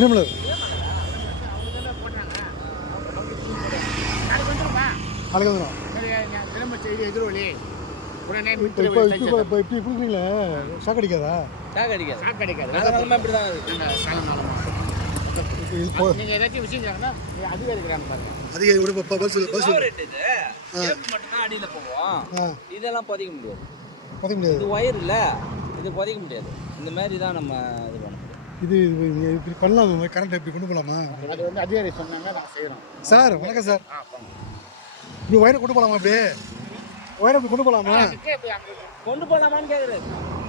தினமலர் நாளைக்கு வந்துடும். இப்போ இப்படி கொடுக்குறீங்களே ஷாக் அடிக்காதா? ஷாக் அடிக்காது. நாளமா இப்படி தான் நீங்கள் ஏதாச்சும் விஷயம் அதுவே இருக்கிறாங்க பாருங்க. அதிக பஸ் ரேட் இது மட்டும்தான் அடியில் போவோம். இதெல்லாம் புதைக்க முடியாது. புதைக்க முடியாது. இது ஒயர் இல்லை, இது புதைக்க முடியாது. இந்த மாதிரி தான் நம்ம இது பண்ண முடியும். இது இப்படி பண்ணலாமா? கரண்ட் இப்படி கொண்டு போகலாமா? அது வந்து அதிகாரி சொன்னாங்க, நாங்கள் செய்கிறோம். சார் வணக்கம் சார். இப்படி ஒயரை கொண்டு போகலாமா? அப்படியே ஒயரை இப்படி கொண்டு போகலாமா? கொண்டு போகலாமான்னு கேட்குறது.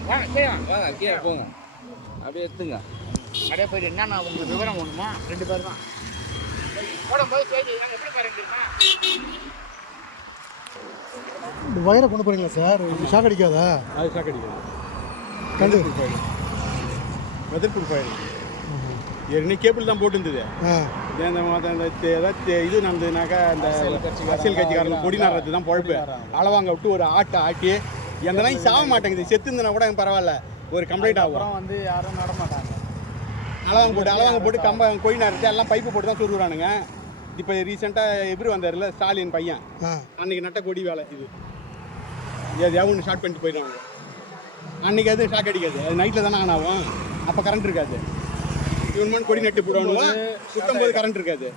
வாங்க கீழே போங்க, அப்படியே எடுத்துங்க. அப்படியே போயிட்டு என்னன்னா உங்களுக்கு விவரம் ஒன்றுமா? 2 பேர் தான் போடும்போது பேசி எப்படி பாருங்க. இந்த ஒயரை கொண்டு போகிறீங்களா சார்? ஷாக் அடிக்காதா? அது ஷாக் அடிக்காது. கண்டு வெதர் ப்ரூஃப் ஆயிடும். ஏற்கனவே கேபிள் தான் போட்டுருந்தது. ஏதாவது இது நடந்ததுனாக்கா அந்த அரசியல் கட்சிக்காரங்க கொடி நடுறது தான் பொழப்பு. அளவாங்க விட்டு ஒரு ஆட்டி எந்த நாய் சாக மாட்டேங்குது. செத்து இருந்தனா கூட பரவாயில்ல, ஒரு கம்ப்ளைண்ட் ஆகும். வந்து யாரும் நடமாட்டாங்க. அளவாங்க போட்டு கொடி நடுறது எல்லாம் பைப்பு போட்டு தான் சொல்லுறானுங்க. இப்போ ரீசெண்டாக எப்படி வந்தார்ல ஸ்டாலின் பையன், அன்றைக்கி நட்ட கொடி வேலை இது. எதாவது ஒன்று ஷார்ட் பண்ணிட்டு போயிடுவாங்க. அன்றைக்கி அது ஷாக் அடிக்காது. அது நைட்டில் தானே ஆன் ஆகும். அப்போ கரண்ட் இருக்காது. இவன் கொடி நட்டு போடுவானுங்க, சுத்தம் போது கரண்ட் இருக்காது.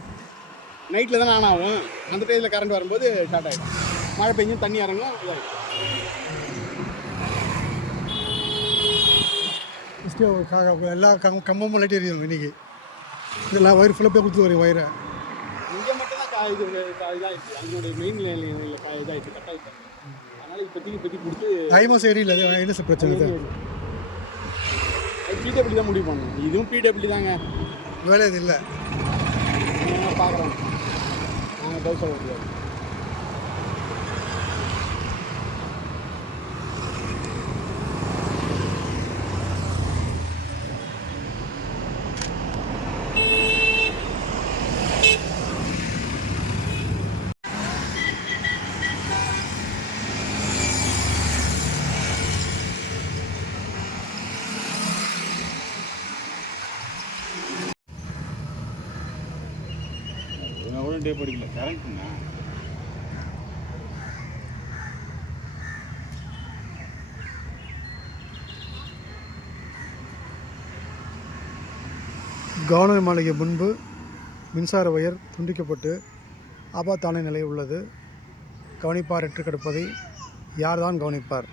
நைட்டில் தானே ஆன் ஆகும். அந்த டைமில் கரண்ட் வரும்போது ஷார்ட் ஆகிடும். மழை பெஞ்சும் தண்ணி இறங்கும். எல்லா கம்பமும் லைட் எரியும் இன்னைக்கு. இதெல்லாம் ஒயர் ஃபுல்லாக போய் கொடுத்து வரேன் ஒயரை. இங்கே மட்டும் தான் இது இதாகிடுச்சு. அதனுடைய மெயின் லைனில் இதாகிடுச்சு, கட் ஆகிடுச்சு. அதனால் இப்போதைக்கு கொடுத்து டைமும் சரி இல்லை. என்ன சார் பிரச்சனை? இது பிடபிள்யூ தான் முடிவு பண்ணணும். இதுவும் பிடபிள்யூ தாங்க, வேலை இது இல்லை. பார்க்குறோம். நாங்கள் பதில் சொல்ல முடியாது. டே படிக்கல கரண்ட்னா கவர்னர் மாளிகை முன்பு மின்சார ஒயர் துண்டிக்கப்பட்டு ஆபத்தான நிலை உள்ளது. கவனிப்பார் எட்டு கிடப்பதை யார்தான் கவனிப்பார்?